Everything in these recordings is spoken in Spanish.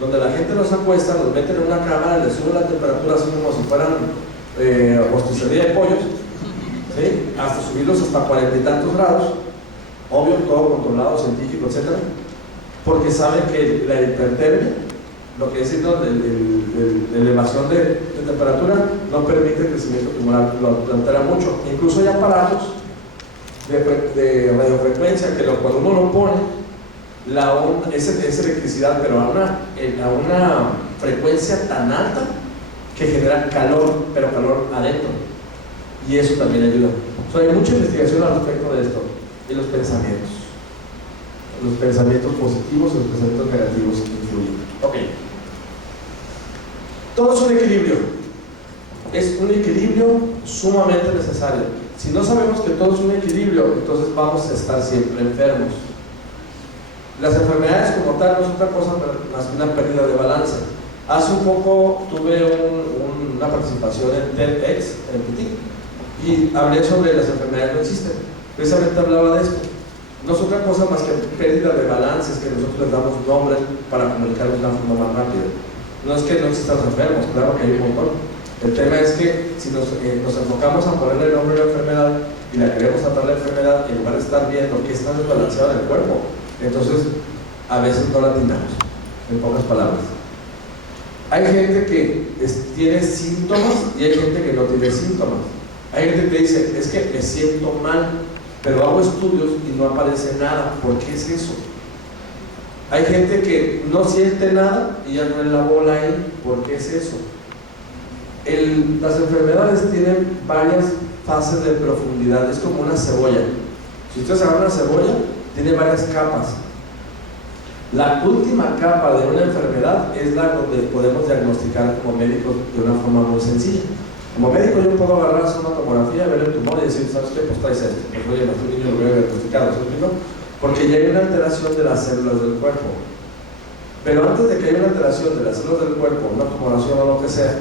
donde la gente los acuesta, los meten en una cámara, les suben la temperatura así como si fueran rosticería de pollos, ¿sí? Hasta subirlos hasta 40 y tantos grados, obvio, todo controlado, científico, etc. Porque saben que la hipertermia, lo que es la elevación de temperatura, no permite el crecimiento tumoral, lo altera mucho. Incluso hay aparatos de radiofrecuencia que cuando uno lo pone, es electricidad, pero a una frecuencia tan alta que genera calor, pero calor adentro, y eso también ayuda. Hay mucha investigación al respecto de esto. Y los pensamientos positivos y los pensamientos negativos influyen. Ok, todo es un equilibrio, es un equilibrio sumamente necesario. Si no sabemos que todo es un equilibrio, entonces vamos a estar siempre enfermos. Las enfermedades como tal no es otra cosa más que una pérdida de balance. Hace un poco tuve una participación en TEDx, en PT, y hablé sobre las enfermedades no existen. Precisamente hablaba de esto. No es otra cosa más que pérdida de balances que nosotros les damos nombres para comunicarnos de una forma más rápida. No es que no existan los enfermos, claro que hay un montón. El tema es que si nos enfocamos a ponerle el nombre a la enfermedad y la queremos tratar la enfermedad, en lugar de estar viendo qué está desbalanceado en el cuerpo, entonces a veces no la atinamos, en pocas palabras. Hay gente que tiene síntomas y hay gente que no tiene síntomas. Hay gente que dice, es que me siento mal, pero hago estudios y no aparece nada. ¿Por qué es eso? Hay gente que no siente nada y ya no es la bola ahí. ¿Por qué es eso? Las enfermedades tienen varias fases de profundidad. Es como una cebolla. Si ustedes agarran una cebolla, tiene varias capas. La última capa de una enfermedad es la donde podemos diagnosticar como médicos de una forma muy sencilla. Como médico yo puedo agarrar, hacer una tomografía, ver el tumor y decir, ¿sabes qué? Pues traes esto. Pues oye, nuestro niño lo voy a diagnosticar, ¿no? Porque ya hay una alteración de las células del cuerpo. Pero antes de que haya una alteración de las células del cuerpo, una tumoración o lo que sea,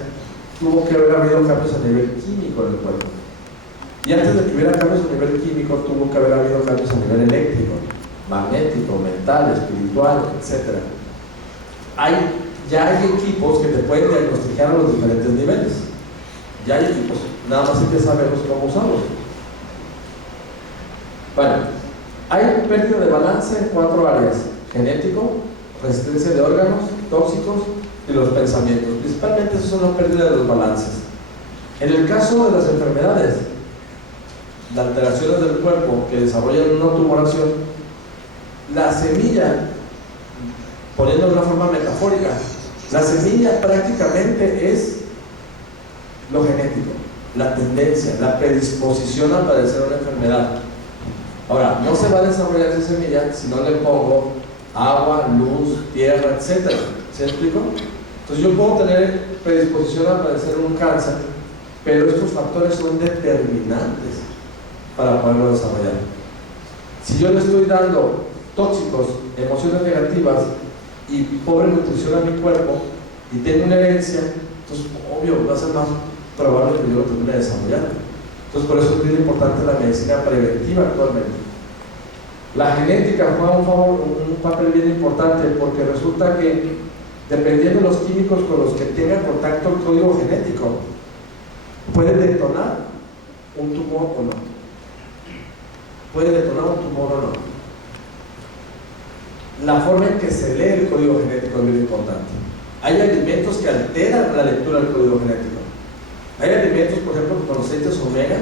tuvo que haber habido cambios a nivel químico en el cuerpo. Y antes de que hubiera cambios a nivel químico, tuvo que haber habido cambios a nivel eléctrico, magnético, mental, espiritual, etc. Ya hay equipos que te pueden diagnosticar a los diferentes niveles. Ya hay equipos, nada más hay que saberlos cómo usarlos. Bueno, hay pérdida de balance en 4 áreas: genético, resistencia de órganos, tóxicos y los pensamientos. Principalmente eso son las pérdidas de los balances. En el caso de las enfermedades, las alteraciones del cuerpo que desarrollan una tumoración, la semilla, poniendo de una forma metafórica, la semilla prácticamente es lo genético, la tendencia, la predisposición a padecer una enfermedad. Ahora, no se va a desarrollar esa semilla si no le pongo agua, luz, tierra, etc. ¿Se explico? Entonces yo puedo tener predisposición a padecer un cáncer, pero estos factores son determinantes para poderlo desarrollar. Si yo le estoy dando tóxicos, emociones negativas y pobre nutrición a mi cuerpo y tengo una herencia, entonces obvio va a ser más probable que yo lo termine desarrollando. Entonces por eso es bien importante la medicina preventiva actualmente. La genética juega un papel bien importante, porque resulta que dependiendo de los químicos con los que tenga contacto el código genético, puede detonar un tumor o no. Puede detonar un tumor o no. La forma en que se lee el código genético es bien importante. Hay alimentos que alteran la lectura del código genético. Hay alimentos, por ejemplo, como los aceites omega,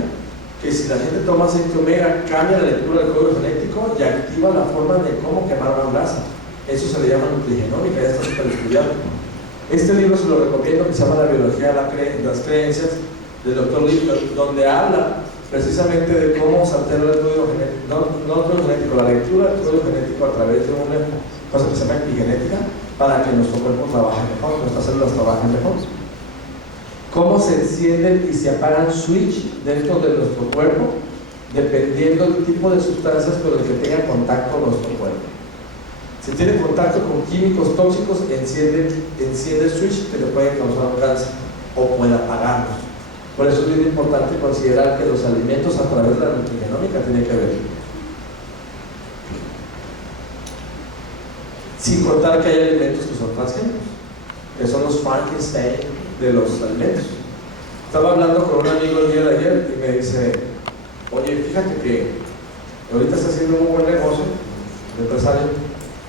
que si la gente toma aceite omega, cambia la lectura del código genético y activa la forma de cómo quemar la grasa. Eso se le llama nutrigenómica, ya está súper estudiado. Este libro se lo recomiendo, que se llama La biología de las creencias, del Dr. Lipton, donde habla precisamente de cómo se altera el código genético, no el código genético, la lectura del código genético a través de una cosa que se llama epigenética, para que nuestro cuerpo trabaje mejor, nuestras células trabajen mejor. Cómo se encienden y se apagan switch dentro de nuestro cuerpo, dependiendo del tipo de sustancias con las que tenga contacto nuestro cuerpo. Si tiene contacto con químicos tóxicos, enciende switch que le pueden causar un cáncer o puede apagarlos. Por eso es bien importante considerar que los alimentos a través de la nutrigenómica tienen que ver. sin contar que hay alimentos que son transgénicos, que son los Frankenstein de los alimentos. Estaba hablando con un amigo el día de ayer y me dice, oye, fíjate que ahorita está haciendo un buen negocio, el empresario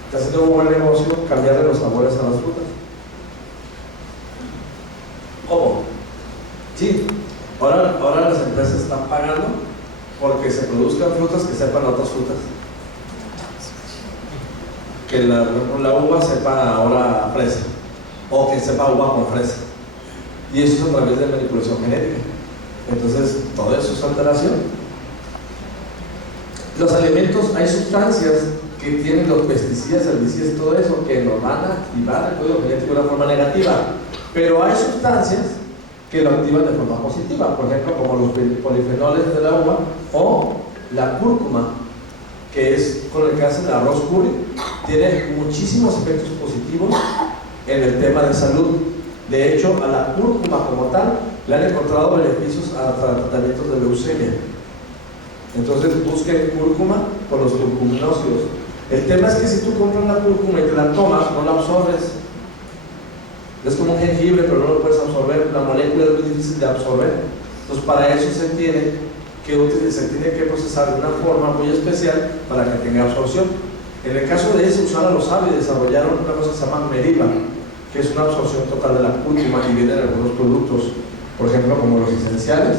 está haciendo un buen negocio cambiarle los sabores a las frutas. ¿Cómo? Sí, ahora las empresas están pagando porque se produzcan frutas que sepan a otras frutas. Que la uva sepa ahora a fresa, o que sepa uva con fresa. Y eso es a través de manipulación genética. Entonces, todo eso es alteración. Los alimentos, hay sustancias que tienen los pesticidas, herbicidas, todo eso, que nos van a activar el código genético de una forma negativa. Pero hay sustancias que lo activan de forma positiva, por ejemplo, como los polifenoles de la uva o la cúrcuma, que es con el que hacen el arroz curry, tiene muchísimos efectos positivos en el tema de salud. De hecho, a la cúrcuma como tal le han encontrado beneficios a tratamientos de leucemia. Entonces busquen cúrcuma con los curcuminócidos. El tema es que si tú compras la cúrcuma y te la tomas, no la absorbes. Es como un jengibre, pero no lo puedes absorber. La molécula es muy difícil de absorber. Entonces para eso se tiene que procesar de una forma muy especial para que tenga absorción. En el caso de eso, usaron los sabios y desarrollaron una cosa que se llama meriva, que es una absorción total de la cúrcuma y viene de algunos productos, por ejemplo, como los esenciales,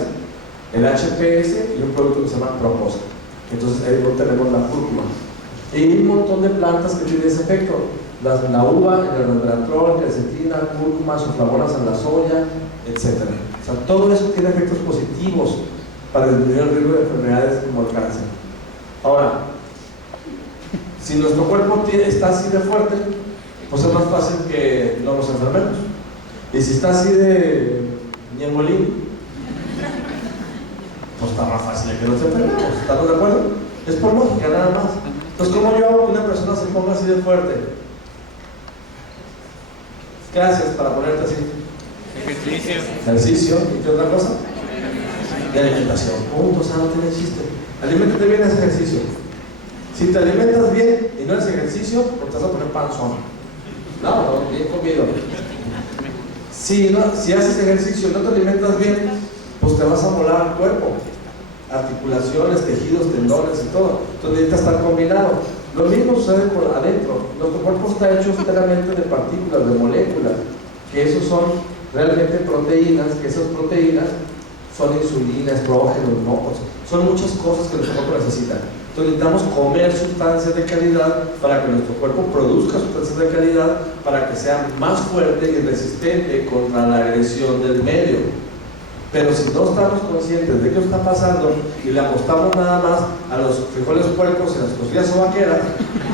el HPS y un producto que se llama Proposa. Entonces ahí tenemos la cúrcuma. Y hay un montón de plantas que tienen ese efecto. La uva, el resveratrol, quercetina, cúrcuma, sulfavonas en la soya, etc. O sea, todo eso tiene efectos positivos para disminuir el riesgo de enfermedades como el cáncer. Ahora, si nuestro cuerpo está así de fuerte, pues es más fácil que no nos enfermemos. Y si está así de ñengolín, pues está más fácil que nos enfermemos. ¿Estamos de acuerdo? Es por lógica, nada más. Entonces, ¿cómo yo hago que una persona se ponga así de fuerte? ¿Qué haces para ponerte así? Ejercicio. ¿Y qué otra cosa? Y alimentación. Punto, o sea, no tiene chiste. Aliméntate bien, haz ejercicio. Si te alimentas bien y no haces ejercicio, pues te vas a poner panzón. No, bien comido. Si haces ejercicio y no te alimentas bien, pues te vas a molar el cuerpo. Articulaciones, tejidos, tendones y todo. Entonces necesitas estar combinado. Lo mismo sucede por adentro. Nuestro cuerpo está hecho enteramente de partículas, de moléculas, que esos son realmente proteínas, que esas proteínas son insulina, estrógenos, mocos, son muchas cosas que nuestro cuerpo necesita. Entonces necesitamos comer sustancias de calidad para que nuestro cuerpo produzca sustancias de calidad para que sea más fuerte y resistente contra la agresión del medio. Pero si no estamos conscientes de qué está pasando y le apostamos nada más a los frijoles puercos y las costillas sobaqueras,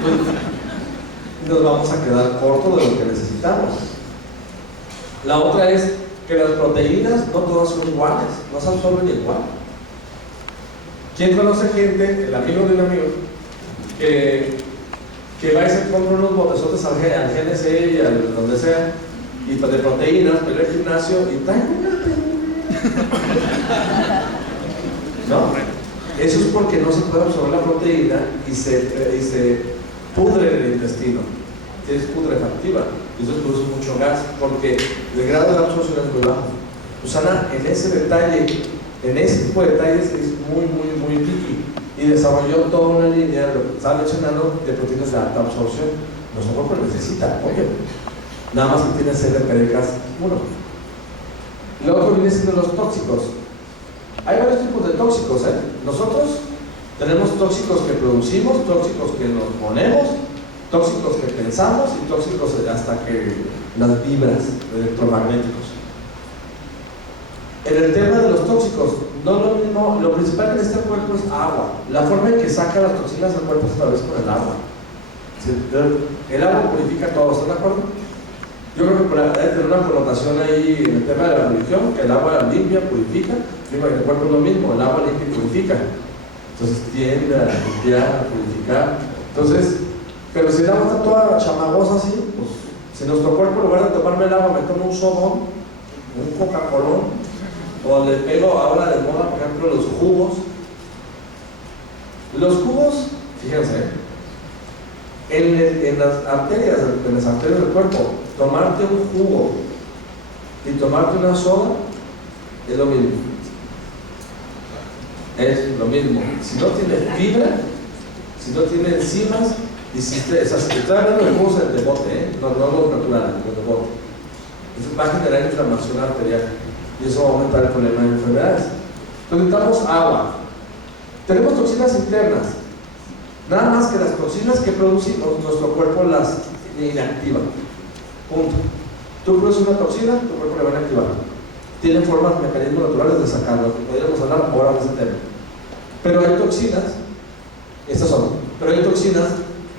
pues nos vamos a quedar cortos de lo que necesitamos. La otra es que las proteínas no todas son iguales, no se absorben igual. ¿Quién conoce gente, el amigo de un amigo, que va y se compra unos botezotes al GNC y al donde sea, y de proteínas, pero el gimnasio y trae una ¿no? Eso es porque no se puede absorber la proteína y se pudre en el intestino. Es putrefactiva y eso produce mucho gas porque el grado de absorción es muy bajo. Susana, en ese tipo de detalles es muy picky y desarrolló toda una línea, lo que estaba mencionando, de proteínas de alta absorción. Nuestro cuerpo necesita, oye, nada más que tiene CDPDK 1. Lo otro viene siendo los tóxicos. Hay varios tipos de tóxicos, Nosotros tenemos tóxicos que producimos, tóxicos que nos ponemos, tóxicos que pensamos y tóxicos hasta que las vibras electromagnéticos. En el tema de los tóxicos, no lo mismo, lo principal en este cuerpo es agua. La forma en que saca las toxinas del cuerpo es a través con el agua. El agua purifica todo, ¿están de acuerdo? Yo creo que debe tener una connotación ahí en el tema de la religión, que el agua limpia, purifica. Digo, en el cuerpo es lo mismo, el agua limpia y purifica. Entonces tiende a limpiar, a purificar. Entonces, pero si el agua está toda chamagosa así, pues si nuestro cuerpo en lugar de tomarme el agua me toma un sobón, un Coca-Colón, o le pego ahora de moda, por ejemplo, los jugos. Los jugos, fíjense, en las arterias del cuerpo, tomarte un jugo y tomarte una soda es lo mismo. Es lo mismo. Si no tiene fibra, si no tiene enzimas, y si está hablando de jugos de bote, no los naturales, los de bote, eso va a generar inflamación arterial y eso va a aumentar el problema de enfermedades. Entonces necesitamos agua. Tenemos toxinas internas, nada más que las toxinas que producimos, nuestro cuerpo las inactiva. Punto. Tú produces una toxina, tu cuerpo le va a inactivar. Tienen formas, mecanismos naturales de sacarlo. Podríamos hablar ahora de ese tema. Pero hay toxinas, estas son, pero hay toxinas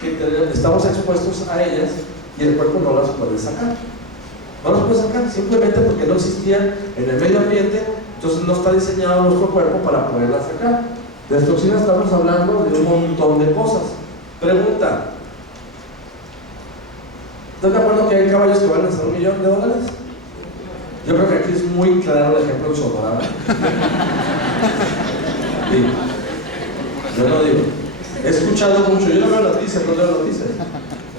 que estamos expuestos a ellas y el cuerpo no las puede sacar. No las puede sacar simplemente porque no existían en el medio ambiente, entonces no está diseñado nuestro cuerpo para poderlas sacar. De las toxinas estamos hablando de un montón de cosas. Pregunta: ¿estás de acuerdo que hay caballos que valen hasta $1 millón? Yo creo que aquí es muy claro el ejemplo de Sonora. Sí. Yo no digo. He escuchado mucho, yo no veo noticias, no leo noticias.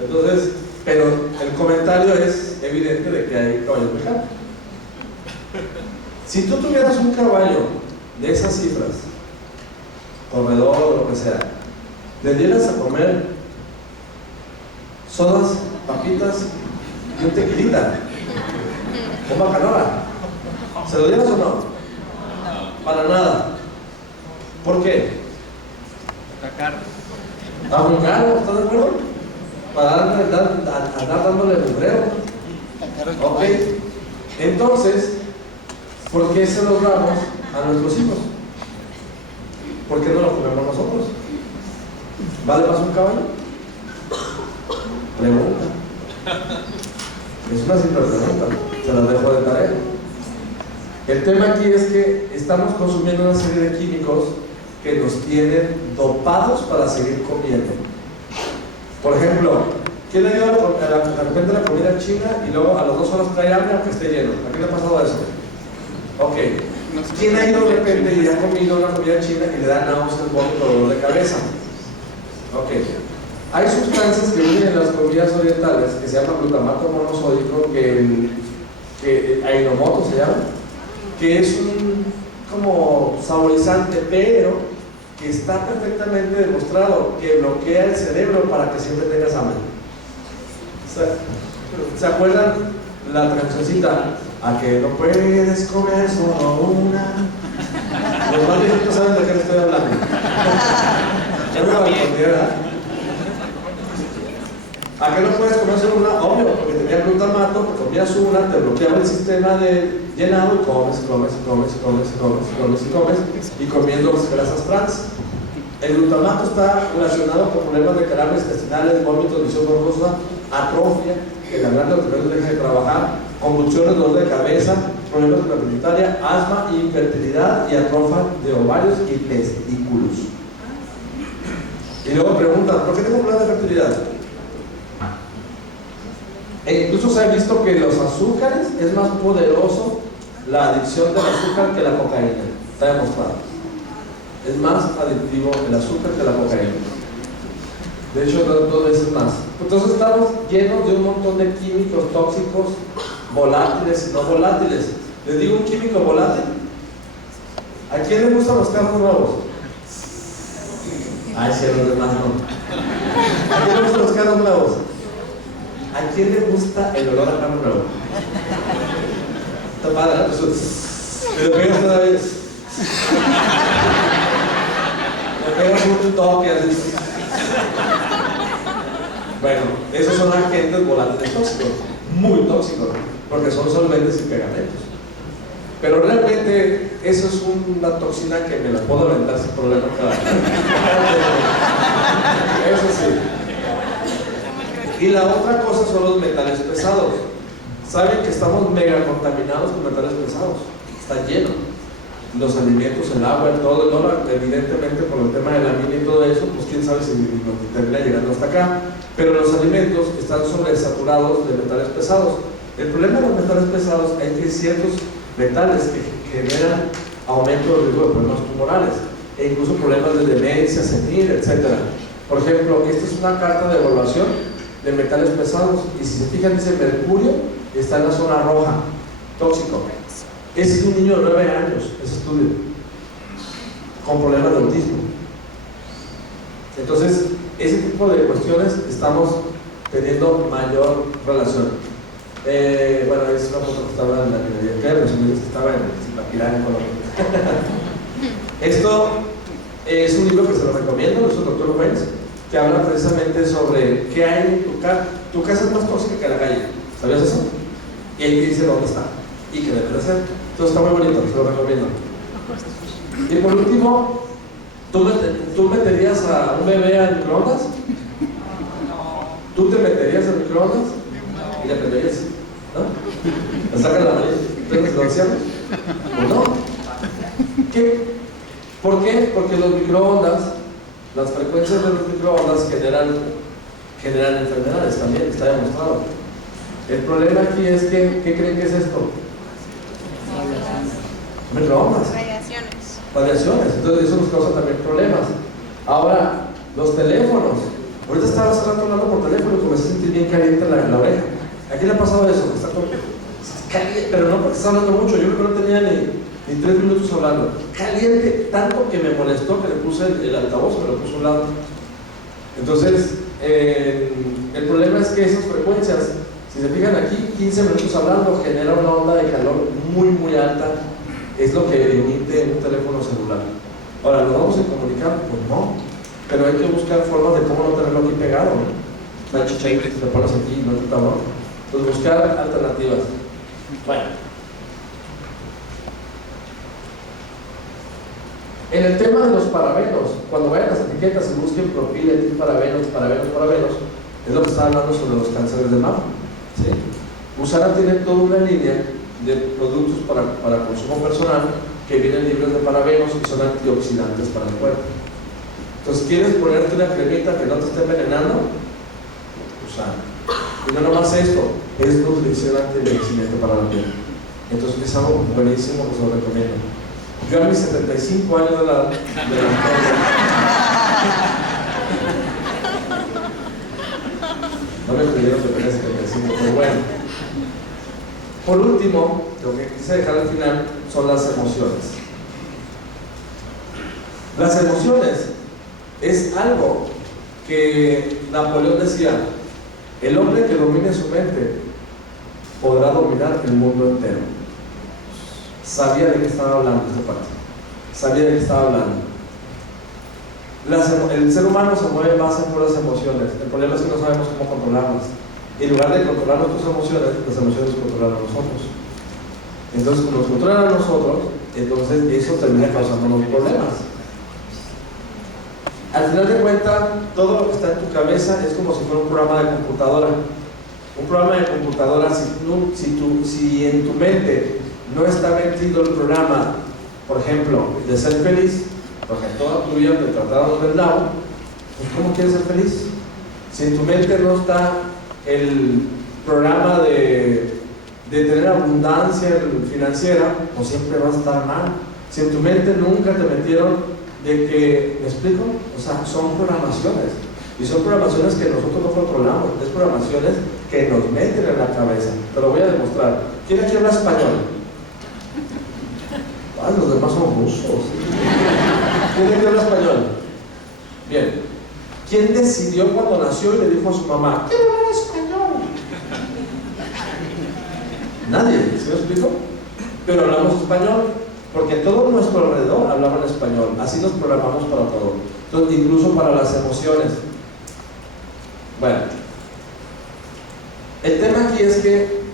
Entonces, pero el comentario es evidente de que hay caballos muy caros. Si tú tuvieras un caballo de esas cifras, corredor o lo que sea, le dieras a comer sodas, papitas y un tequilita, un bacanola, ¿se lo dieras o no? Para nada. ¿Por qué? Está caro. Está muy caro, ¿estás de acuerdo? Para andar dándole mugrero. Ok. Entonces, ¿por qué se los damos a nuestros hijos? ¿Por qué no lo comemos nosotros? ¿Vale más un caballo? Pregunta. Es una simple pregunta, se las dejo de tarea. El tema aquí es que estamos consumiendo una serie de químicos que nos tienen dopados para seguir comiendo. Por ejemplo, ¿quién ha ido de repente a la comida china y luego a las 2 horas trae hambre aunque esté lleno? ¿A quién le ha pasado eso? Ok. ¿Quién ha ido de repente y ha comido una comida china y le da náuseas, vómito, dolor de cabeza? Ok. Hay sustancias que vienen en las comidas orientales que se llama glutamato monosódico, que Ajinomoto se llama, que es un como saborizante, pero que está perfectamente demostrado que bloquea el cerebro para que siempre tengas hambre. ¿Se acuerdan la cancioncita? A que no puedes comer solo una. Los más viejitos saben de qué le estoy hablando. Ya me la respondí, ¿verdad? ¿A qué no puedes comer solo una? Obvio, porque tenía glutamato, te comías una, te bloqueaba el sistema de llenado y comes, y comiendo grasas trans. El glutamato está relacionado con problemas de calambre intestinales, vómitos, visión borrosa, atrofia, que la glándula tiroides deja de trabajar, convulsiones, dolor de cabeza, problemas de la pituitaria, asma, infertilidad y atrofia de ovarios y testículos. Y luego preguntan, ¿por qué tengo problemas de fertilidad? E incluso se ha visto que los azúcares es más poderoso la adicción del azúcar que la cocaína. Está demostrado. Es más adictivo el azúcar que la cocaína. De hecho, 2 veces más. Entonces estamos llenos de un montón de químicos tóxicos, volátiles y no volátiles. ¿Les digo un químico volátil? ¿A quién le gustan los carros nuevos? Ay, sí, a los demás no. ¿A quién le gustan los carros nuevos? ¿A quién le gusta el olor a carro nuevo? Está padre, ¿no? Le pegas una vez. Le pegas un toque así. Bueno, esos son agentes volátiles tóxicos, muy tóxicos, porque son solventes y pegamentos. Pero realmente eso es una toxina que me la puedo aventar sin problema cada vez. Eso sí. Y la otra cosa son los metales pesados. Saben que estamos mega contaminados con metales pesados. Está lleno. Los alimentos, el agua, el todo, evidentemente por el tema de la mina y todo eso, pues quién sabe si nos termina llegando hasta acá. Pero los alimentos están sobresaturados de metales pesados. El problema de los metales pesados es que hay ciertos metales que generan aumento del riesgo de problemas tumorales e incluso problemas de demencia, senil, etc. Por ejemplo, esta es una carta de evaluación de metales pesados y si se fijan dice mercurio, está en la zona roja, tóxico. Ese es un niño de 9 años, ese estudio, con problemas de autismo. Entonces, ese tipo de cuestiones estamos teniendo mayor relación. Bueno, es una foto que estaba en la minería, que estaba en Zipaquirá, en Colombia. Esto es un libro que se lo recomiendo, es un doctor Wells, que habla precisamente sobre qué hay en tu casa. Tu casa es más tóxica que la calle, ¿sabías eso? Y ahí te dice dónde está y qué debe hacer. Entonces está muy bonito, se lo recomiendo. Y por último, ¿tú meterías a un bebé al microondas? ¿Tú te meterías al microondas? ¿Y le prenderías? ¿No? ¿Le sacas la manilla? ¿Prendes los ancianos? ¿O no? ¿Qué? ¿Por qué? Porque los microondas, las frecuencias de los microondas generan enfermedades también, está demostrado. El problema aquí es que, ¿qué creen que es esto? Microondas. Radiaciones. Entonces eso nos causa también problemas. Ahora, los teléfonos. Ahorita estaba hace rato hablando por teléfono y comencé a sentir bien caliente la oreja. ¿A quién le ha pasado eso? Que está todo caliente, pero no porque está hablando mucho. Yo creo que no tenía ni 3 minutos hablando. Caliente, tanto que me molestó que le puse el altavoz, me lo puse a un lado. Entonces, el problema es que esas frecuencias, si se fijan aquí, 15 minutos hablando genera una onda de calor muy alta. Es lo que emite un teléfono celular. Ahora, ¿lo vamos a comunicar? Pues no. Pero hay que buscar formas de cómo no tenerlo aquí pegado, ¿no? Una chicharita que te pones aquí, no te tapas. Entonces, buscar alternativas. Bueno. En el tema de los parabenos, cuando vayan las etiquetas y busquen propil, parabenos, es lo que está hablando sobre los cánceres de mama. ¿Sí? USANA tiene toda una línea de productos para consumo personal que vienen libres de parabenos y son antioxidantes para el cuerpo. Entonces, ¿quieres ponerte una cremita que no te esté envenenando? USANA. Y no nomás esto, es nutrición antienvejecimiento para la piel. Entonces, es algo buenísimo que se lo recomiendo. Yo a mis 75 años de edad, no me creyeron que tenía 75, pero bueno. Por último, lo que quise dejar al final son las emociones. Las emociones es algo que Napoleón decía: el hombre que domine su mente podrá dominar el mundo entero. Sabía de qué estaba hablando esta parte. Sabía de qué estaba hablando. El ser humano se mueve más en puras emociones. El problema es que no sabemos cómo controlarlas. En lugar de controlar nuestras emociones, las emociones controlan a nosotros. Entonces, cuando nos controlan a nosotros, entonces eso termina causándonos problemas. Al final de cuentas, todo lo que está en tu cabeza es como si fuera un programa de computadora. Un programa de computadora, si en tu mente no está metido el programa, por ejemplo, de ser feliz, porque toda tu vida te trataron del lado, pues ¿cómo quieres ser feliz? Si en tu mente no está el programa de tener abundancia financiera, pues siempre vas a estar mal. Si en tu mente nunca te metieron de que, ¿me explico? O sea, son programaciones. Y son programaciones que nosotros no controlamos, es programaciones que nos meten en la cabeza. Te lo voy a demostrar. ¿Quién aquí habla español? Ah, los demás son rusos. ¿Quién aquí habla español? Bien. ¿Quién decidió cuando nació y le dijo a su mamá: quiero hablar español? Nadie, ¿sí me explico? Pero hablamos español, porque todo nuestro alrededor hablaba en español. Así nos programamos para todo. Entonces, incluso para las emociones. Bueno, el tema aquí es que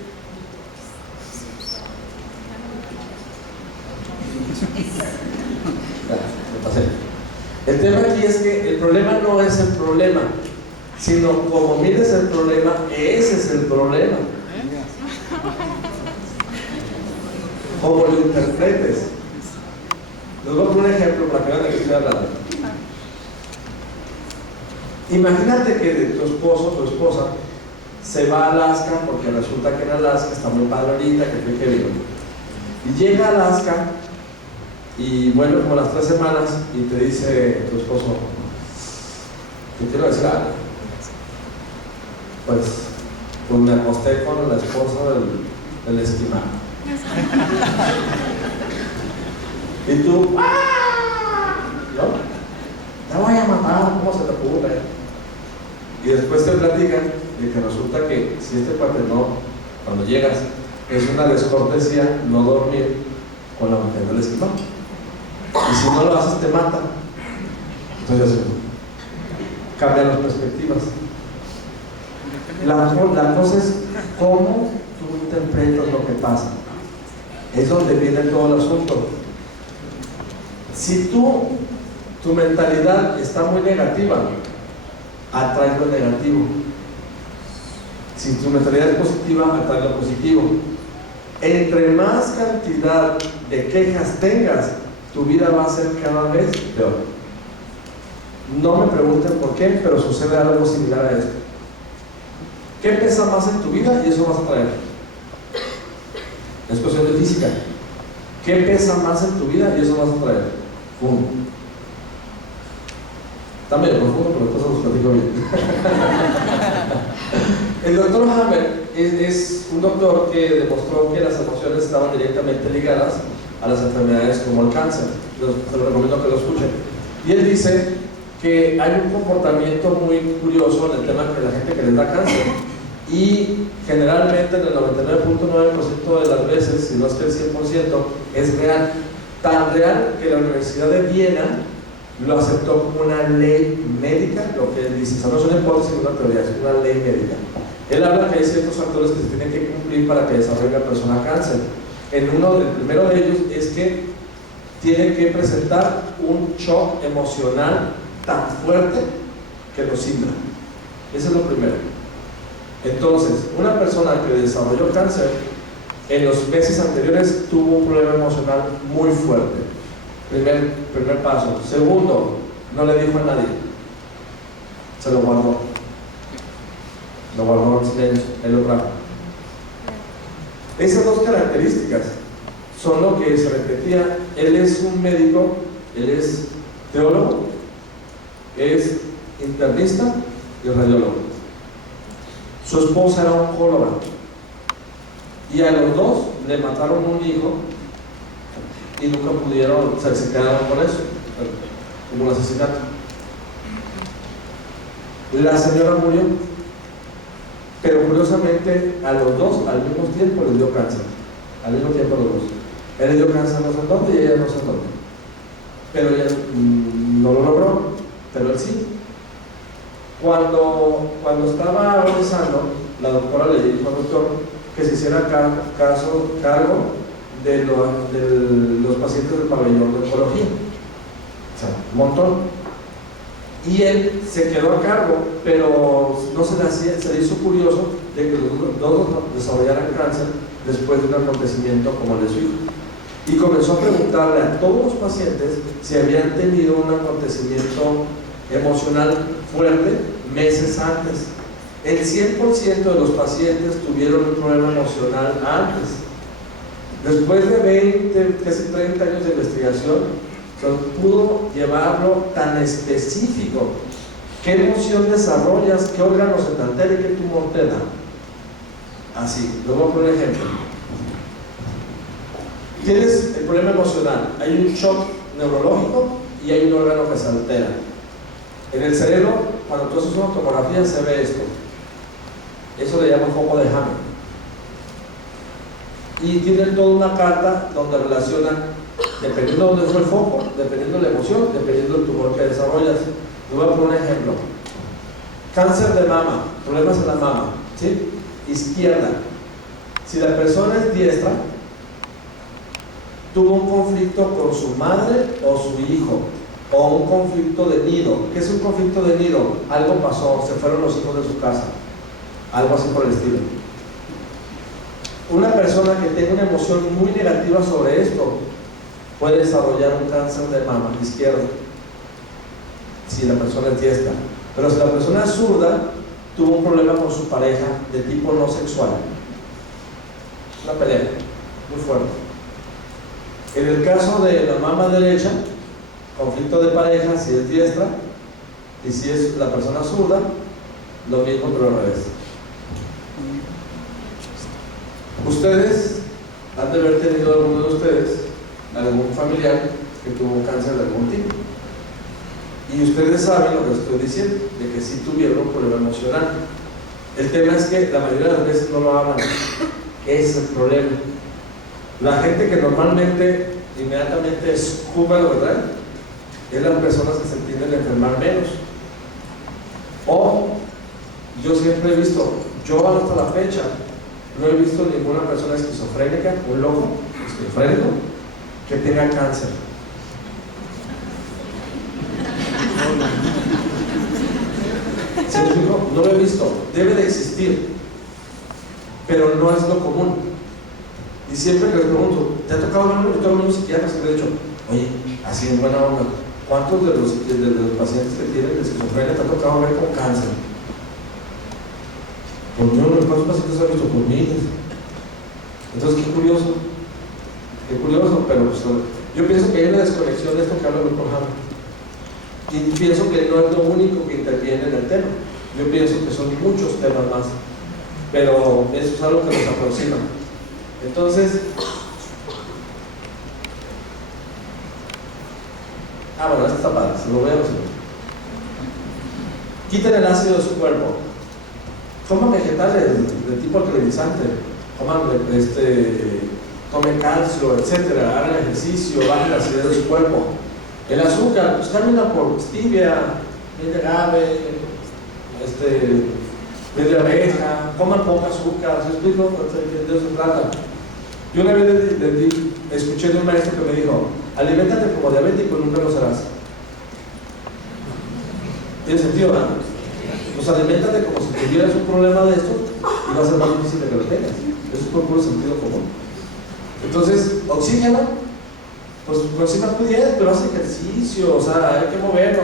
el tema aquí es que el problema no es el problema, sino como mires el problema, ese es el problema. Como lo interpretes. Les voy a poner un ejemplo para que vean de qué estoy hablando. Imagínate que tu esposo o tu esposa se va a Alaska, porque resulta que en Alaska está muy padre ahorita, que fue que vino. Y llega a Alaska y vuelve como las 3 semanas y te dice tu esposo: Te quiero decir algo. Pues me acosté con la esposa del estimado. Y tú, ¡ah! ¿No? Te voy a matar, ¿cómo se te ocurre? Y después te platican de que resulta que si este cuate no, cuando llegas, es una descortesía no dormir con la mujer del estimado. Y si no lo haces, te mata. Entonces, cambian las perspectivas. La cosa es cómo tú interpretas lo que pasa. Es donde viene todo el asunto. Si tu mentalidad está muy negativa, atrae lo negativo. Si tu mentalidad es positiva, atrae lo positivo. Entre más cantidad de quejas tengas, tu vida va a ser cada vez peor. No me pregunten por qué, pero sucede algo similar a esto. ¿Qué pesa más en tu vida? Y eso vas a traer. Es cuestión de física. ¿Qué pesa más en tu vida? Y eso vas a traer. ¡Pum! Está medio profundo, pero después os platico bien. El doctor Hammer es un doctor que demostró que las emociones estaban directamente ligadas a las enfermedades como el cáncer. Se lo recomiendo que lo escuchen. Y él dice que hay un comportamiento muy curioso en el tema de la gente que les da cáncer. Y generalmente en el 99.9% de las veces, si no es que el 100%, es real. Tan real que la Universidad de Viena lo aceptó como una ley médica, lo que él dice. O sea, no es una hipótesis, una teoría, es una ley médica. Él habla que hay ciertos factores que se tienen que cumplir para que desarrolle la persona cáncer. El primero de ellos es que tiene que presentar un shock emocional tan fuerte que lo cindra. Ese es lo primero. Entonces, una persona que desarrolló cáncer en los meses anteriores tuvo un problema emocional muy fuerte. Primer paso. Segundo, no le dijo a nadie. Se lo guardó. Lo guardó en silencio. Él lo trajo. Esas dos características son lo que se repetía. Él es un médico, él es teólogo, es internista y radiólogo. Su esposa era oncóloga y a los dos le mataron un hijo y nunca pudieron, o sea, se quedaron con eso, como un asesinato. La señora murió, pero curiosamente a los dos al mismo tiempo les dio cáncer, al mismo tiempo a los dos. Él le dio cáncer no sé dónde y ella no sé dónde, pero ella no lo logró, pero él sí. Cuando estaba agonizando, la doctora le dijo al doctor que se hiciera cargo de los pacientes del pabellón de oncología. O sea, un montón. Y él se quedó a cargo, pero no se le hizo curioso de que los dos desarrollaran cáncer después de un acontecimiento como el de su hijo. Y comenzó a preguntarle a todos los pacientes si habían tenido un acontecimiento emocional fuerte meses antes. El 100% de los pacientes tuvieron un problema emocional antes. Después de 20, casi 30 años de investigación, pudo llevarlo tan específico. ¿Qué emoción desarrollas? ¿Qué órgano se te altera y qué tumor te da? Así, luego por ejemplo. Tienes el problema emocional, hay un shock neurológico y hay un órgano que se altera. En el cerebro, cuando tú haces una tomografía, se ve esto. Eso le llaman foco de Hammer. Y tienen toda una carta donde relacionan, dependiendo de dónde fue el foco, dependiendo de la emoción, dependiendo del tumor que desarrollas. Te voy a poner un ejemplo. Cáncer de mama, problemas en la mama, ¿sí? Izquierda. Si la persona es diestra, tuvo un conflicto con su madre o su hijo, o un conflicto de nido. ¿Qué es un conflicto de nido? Algo pasó, se fueron los hijos de su casa, algo así por el estilo. Una persona que tenga una emoción muy negativa sobre esto puede desarrollar un cáncer de mama izquierda, si la persona es diestra. Pero si la persona es zurda, tuvo un problema con su pareja de tipo no sexual, una pelea muy fuerte. En el caso de la mama derecha, conflicto de pareja, si es diestra, Y si es la persona zurda, lo mismo pero al revés. Ustedes han de haber tenido, alguno de ustedes, algún familiar que tuvo cáncer de algún tipo. Y ustedes saben lo que estoy diciendo, de que sí tuvieron un problema emocional. El tema es que la mayoría de las veces no lo hablan. Ese es el problema. La gente que normalmente, inmediatamente escupa la verdad, es las personas que se tienden a enfermar menos. O, yo siempre he visto, yo hasta la fecha, no he visto ninguna persona esquizofrénica, un loco esquizofrénico, que tenga cáncer. ¿Sí me explico? No lo he visto, debe de existir, pero no es lo común. Y siempre que les pregunto, ¿te ha tocado ver uno? Yo tengo unos psiquiatras que me han dicho, oye, así en buena onda, ¿cuántos de los pacientes que tienen esquizofrenia te ha tocado ver con cáncer? Pues yo, ¿cuántos pacientes han visto? Pues miles. Entonces, qué curioso, pero pues, yo pienso que hay una desconexión de esto que habla el programa. Y pienso que no es lo único que interviene en el tema. Yo pienso que son muchos temas más, pero eso es algo que nos aproxima. Entonces, bueno, esto está padre, se lo voy a resolver. Quiten el ácido de su cuerpo. Coman vegetales de tipo alcalinizante, tomen calcio, etcétera, hagan ejercicio, bajen la acidez de su cuerpo. El azúcar, pues cámbiala por stevia, miel de agave, miel de abeja, coman poca azúcar. ¿Se explico? De eso se trata. Yo una vez escuché de un maestro que me dijo, aliméntate como diabético y nunca lo serás. ¿Tiene sentido, no? Pues aliméntate como si tuvieras un problema de esto y va a ser más difícil de que lo tengas. Eso es por puro sentido común. Entonces, oxígeno, pues aproxima tu dieta, pero haz ejercicio, o sea, hay que moverlo.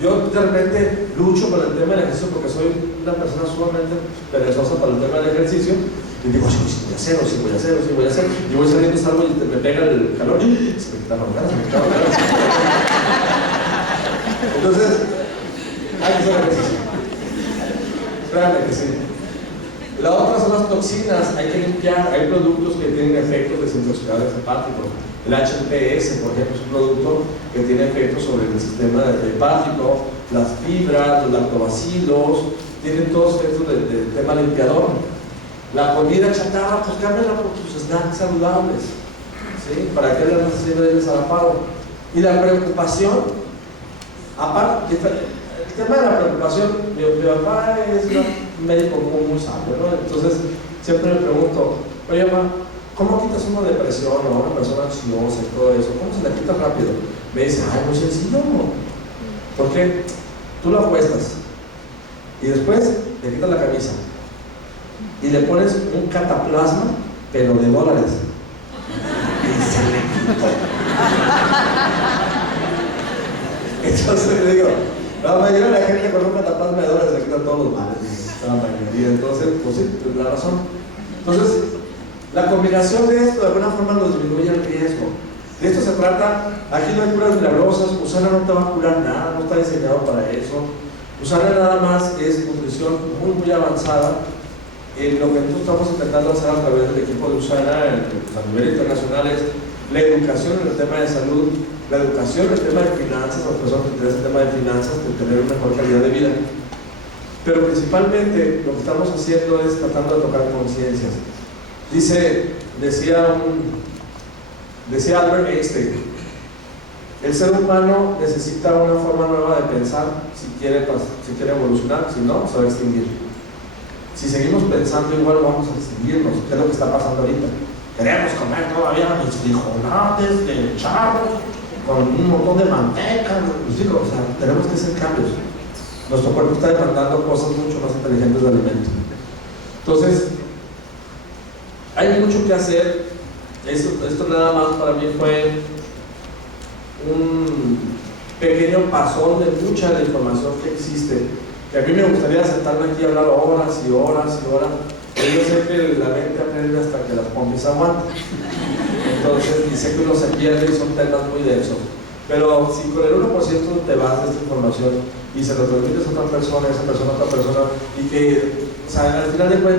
Yo de repente lucho con el tema del ejercicio porque soy una persona sumamente perezosa para el tema del ejercicio. Y digo, sí, voy a hacerlo. Y voy saliendo, salgo y me pega el calor y se me quitan las ganas, Entonces, hay que hacer ejercicio. Espérame que sí. La otra son las toxinas, hay que limpiar. Hay productos que tienen efectos desintoxicadores hepáticos. El HPS, por ejemplo, es un producto que tiene efectos sobre el sistema hepático. Las fibras, los lactobacilos, tienen todos efectos del tema limpiador. La comida chatarra, pues cámbiala por tus snacks saludables, ¿sí? ¿Para qué le andas haciendo el desalapado? Y la preocupación, aparte, el tema de la preocupación, mi papá es un médico muy sabio, ¿no? Entonces siempre me pregunto, oye mamá, ¿cómo quitas una depresión o una persona ansiosa y todo eso? ¿Cómo se la quita rápido? Me dice, muy sencillo, ¿por qué? Tú la acuestas y después le quitas la camisa y le pones un cataplasma, pero de dólares. Y se le quitó. Entonces le digo, la mayoría de la gente con un cataplasma de dólares se quitan todos los males. Y entonces, pues sí, es la razón. Entonces, la combinación de esto de alguna forma nos disminuye el riesgo. De esto se trata. Aquí no hay curas milagrosas. Usana no te va a curar nada, no está diseñado para eso. Usana nada más es nutrición muy avanzada. Lo que nosotros estamos intentando hacer a través del equipo de Usana a nivel internacional es la educación en el tema de salud, la educación en el tema de finanzas, a las personas que tienen el tema de finanzas, de tener una mejor calidad de vida. Pero principalmente lo que estamos haciendo es tratando de tocar conciencias. Decía Albert Einstein, el ser humano necesita una forma nueva de pensar si quiere evolucionar, si no, se va a extinguir. Si seguimos pensando igual, vamos a extinguirnos. ¿Qué es lo que está pasando ahorita? Queremos comer todavía mis frijolates de charro con un montón de manteca. Pues digo, o sea, tenemos que hacer cambios. Nuestro cuerpo está demandando cosas mucho más inteligentes de alimento. Entonces, hay mucho que hacer. Esto nada más para mí fue un pequeño pasón de mucha de la información que existe. Que a mí me gustaría sentarme aquí y hablar horas y horas y horas, pero yo sé que la mente aprende hasta que las pompis aguantan. Entonces, y sé que uno se pierde y son temas muy densos. Pero si con el 1% te vas de esta información, y se lo transmites a otra persona, esa persona a otra persona, y que, o sea, al final de cuentas,